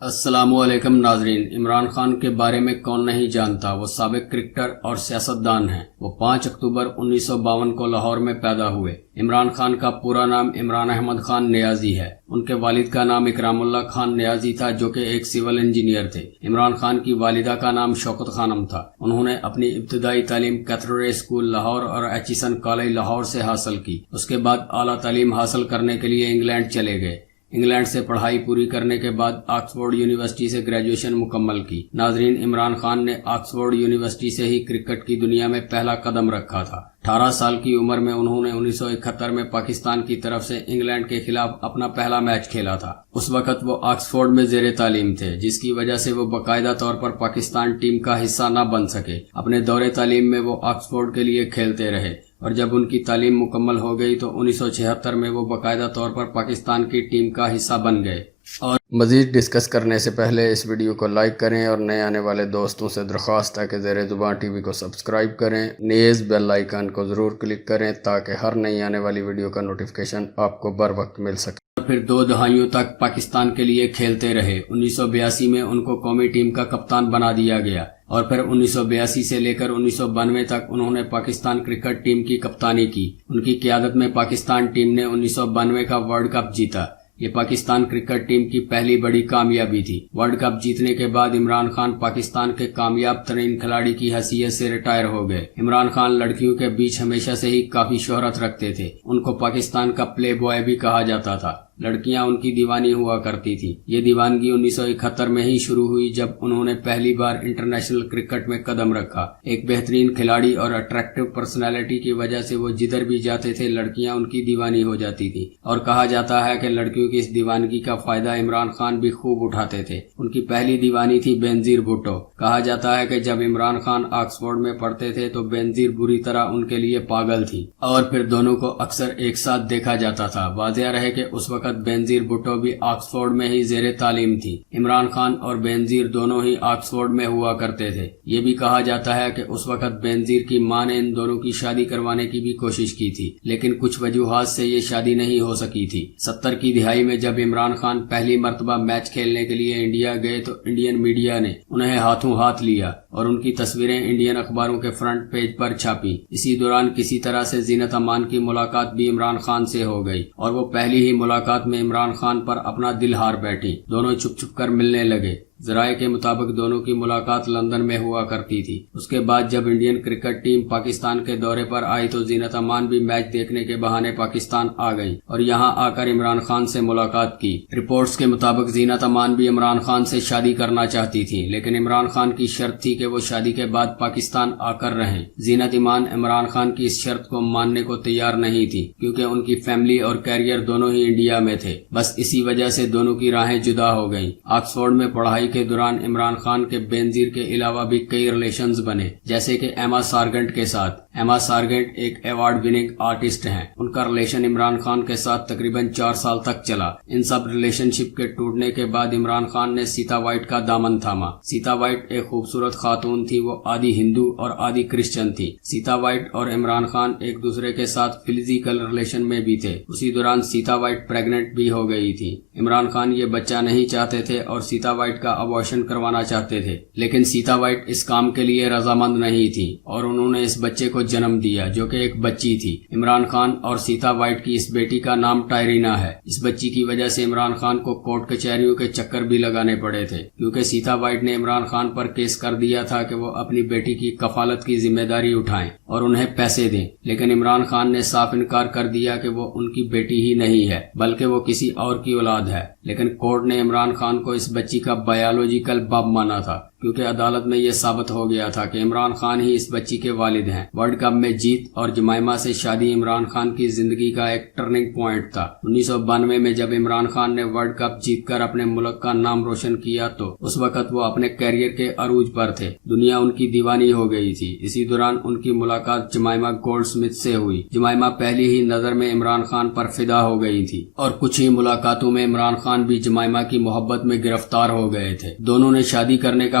السلام علیکم ناظرین۔ عمران خان کے بارے میں کون نہیں جانتا۔ وہ سابق کرکٹر اور سیاستدان ہیں۔ وہ 5 اکتوبر 1952 کو لاہور میں پیدا ہوئے۔ عمران خان کا پورا نام عمران احمد خان نیازی ہے۔ ان کے والد کا نام اکرام اللہ خان نیازی تھا جو کہ ایک سول انجینئر تھے۔ عمران خان کی والدہ کا نام شوکت خانم تھا۔ انہوں نے اپنی ابتدائی تعلیم کیتھیڈرل اسکول لاہور اور ایچیسن کالج لاہور سے حاصل کی۔ اس کے بعد اعلیٰ تعلیم حاصل کرنے کے لیے انگلینڈ چلے گئے۔ انگلینڈ سے پڑھائی پوری کرنے کے بعد آکسفورڈ یونیورسٹی سے گریجویشن مکمل کی۔ ناظرین، عمران خان نے آکسفورڈ یونیورسٹی سے ہی کرکٹ کی دنیا میں پہلا قدم رکھا تھا۔ 18 سال کی عمر میں انہوں نے 1971 میں پاکستان کی طرف سے انگلینڈ کے خلاف اپنا پہلا میچ کھیلا تھا۔ اس وقت وہ آکسفورڈ میں زیر تعلیم تھے، جس کی وجہ سے وہ باقاعدہ طور پر پاکستان ٹیم کا حصہ نہ بن سکے۔ اپنے دور تعلیم میں وہ آکسفورڈ کے لیے کھیلتے رہے اور جب ان کی تعلیم مکمل ہو گئی تو 1976 میں وہ باقاعدہ طور پر پاکستان کی ٹیم کا حصہ بن گئے۔ اور مزید ڈسکس کرنے سے پہلے اس ویڈیو کو لائک کریں اور نئے آنے والے دوستوں سے درخواست ہے کہ زیر زبان ٹی وی کو سبسکرائب کریں، نیز بیل آئیکن کو ضرور کلک کریں تاکہ ہر نئی آنے والی ویڈیو کا نوٹیفیکیشن آپ کو بر وقت مل سکے۔ پھر 2 دہائیوں تک پاکستان کے لیے کھیلتے رہے۔ 1982 میں ان کو قومی ٹیم کا کپتان بنا دیا گیا اور پھر 1982 سے لے کر 1992 تک انہوں نے پاکستان کرکٹ ٹیم کی کپتانی کی۔ ان کی قیادت میں پاکستان ٹیم نے 1992 کا ورلڈ کپ جیتا۔ یہ پاکستان کرکٹ ٹیم کی پہلی بڑی کامیابی تھی۔ ورلڈ کپ جیتنے کے بعد عمران خان پاکستان کے کامیاب ترین کھلاڑی کی حیثیت سے ریٹائر ہو گئے۔ عمران خان لڑکیوں کے بیچ ہمیشہ سے ہی کافی شہرت رکھتے تھے۔ ان کو پاکستان کا پلے بوائے بھی کہا جاتا تھا۔ لڑکیاں ان کی دیوانی ہوا کرتی تھی۔ یہ دیوانگی 1971 میں ہی شروع ہوئی جب انہوں نے پہلی بار انٹرنیشنل کرکٹ میں قدم رکھا۔ ایک بہترین کھلاڑی اور اٹریکٹیو پرسنالٹی کی وجہ سے وہ جدھر بھی جاتے تھے لڑکیاں ان کی دیوانی ہو جاتی تھی، اور کہا جاتا ہے کہ لڑکیوں کی اس دیوانگی کا فائدہ عمران خان بھی خوب اٹھاتے تھے۔ ان کی پہلی دیوانی تھی بینظیر بھٹو۔ کہا جاتا ہے کہ جب عمران خان آکسفورڈ میں پڑھتے تھے تو بینظیر بری طرح ان کے لیے پاگل تھی اور پھر دونوں کو اکثر ایک ساتھ دیکھا جاتا تھا۔ واضح رہے کہ اس وقت بینظیر بھٹو بھی آکسفورڈ میں ہی زیر تعلیم تھی۔ عمران خان اور بینظیر دونوں ہی آکسفورڈ میں ہوا کرتے تھے۔ یہ بھی کہا جاتا ہے کہ اس وقت بینظیر کی ماں نے ان دونوں کی شادی کروانے کی بھی کوشش کی تھی، لیکن کچھ وجوہات سے یہ شادی نہیں ہو سکی تھی۔ 70 کی دہائی میں جب عمران خان پہلی مرتبہ میچ کھیلنے کے لیے انڈیا گئے تو انڈین میڈیا نے انہیں ہاتھوں ہاتھ لیا اور ان کی تصویریں انڈین اخباروں کے فرنٹ پیج پر چھاپی۔ اسی دوران کسی طرح سے زینت امان کی ملاقات بھی عمران خان سے ہو گئی اور وہ پہلی ہی ملاقات میں عمران خان پر اپنا دل ہار بیٹھی۔ دونوں چھپ چھپ کر ملنے لگے۔ ذرائع کے مطابق دونوں کی ملاقات لندن میں ہوا کرتی تھی۔ اس کے بعد جب انڈین کرکٹ ٹیم پاکستان کے دورے پر آئی تو زینت امان بھی میچ دیکھنے کے بہانے پاکستان آ گئیں اور یہاں آ کر عمران خان سے ملاقات کی۔ رپورٹس کے مطابق زینت امان بھی عمران خان سے شادی کرنا چاہتی تھی، لیکن عمران خان کی شرط تھی کہ وہ شادی کے بعد پاکستان آ کر رہیں۔ زینت امان عمران خان کی اس شرط کو ماننے کو تیار نہیں تھی کیونکہ ان کی فیملی اور کیریئر دونوں ہی انڈیا میں تھے۔ بس اسی وجہ سے دونوں کی راہیں جدا ہو گئیں۔ آکسفورڈ میں پڑھائی کے دوران عمران خان کے بینظیر کے علاوہ بھی کئی ریلیشنز بنے، جیسے کہ ایما سارگنٹ کے ساتھ۔ ایما سارگنٹ ایک ایوارڈ وننگ آرٹسٹ ہیں۔ ان کا ریلیشن عمران خان کے ساتھ تقریباً 4 سال تک چلا۔ ان سب ریلیشن شپ کے ٹوٹنے کے بعد عمران خان نے سیتا وائٹ کا دامن تھاما۔ سیتا وائٹ ایک خوبصورت خاتون تھی۔ وہ آدھی ہندو اور آدھی کرسچن تھی۔ سیتا وائٹ اور عمران خان ایک دوسرے کے ساتھ فزیکل ریلیشن میں بھی تھے۔ اسی دوران سیتا وائٹ پریگننٹ بھی ہو گئی تھی۔ عمران خان یہ بچہ نہیں چاہتے تھے اور سیتا وائٹ کا ابارشن کروانا چاہتے تھے، لیکن سیتا وائٹ اس کام کے لیے رضامند نہیں تھی اور انہوں نے اس بچے کو جنم دیا جو کہ ایک بچی تھی۔ عمران خان اور سیتا وائٹ کی اس بیٹی کا نام ٹائرینا ہے۔ اس بچی کی وجہ سے عمران خان کو کورٹ کچہریوں کے چکر بھی لگانے پڑے تھے کیونکہ سیتا وائٹ نے عمران خان پر کیس کر دیا تھا کہ وہ اپنی بیٹی کی کفالت کی ذمہ داری اٹھائیں اور انہیں پیسے دیں، لیکن عمران خان نے صاف انکار کر دیا کہ وہ ان کی بیٹی ہی نہیں ہے بلکہ وہ کسی اور کی اولاد ہے۔ لیکن کورٹ نے عمران خان کو اس بچی کا بایولوجیکل باپ مانا تھا کیونکہ عدالت میں یہ ثابت ہو گیا تھا کہ عمران خان ہی اس بچی کے والد ہیں۔ ورلڈ کپ میں جیت اور جمائمہ سے شادی عمران خان کی زندگی کا ایک ٹرننگ پوائنٹ تھا۔ 1992 میں جب عمران خان نے ورلڈ کپ جیت کر اپنے ملک کا نام روشن کیا تو اس وقت وہ اپنے کیریئر کے عروج پر تھے۔ دنیا ان کی دیوانی ہو گئی تھی۔ اسی دوران ان کی ملاقات جمائمہ گولڈ سمتھ سے ہوئی۔ جمائمہ پہلی ہی نظر میں عمران خان پر فدا ہو گئی تھی اور کچھ ہی ملاقاتوں میں عمران خان بھی جمائمہ کی محبت میں گرفتار ہو گئے تھے۔ دونوں نے شادی کرنے کا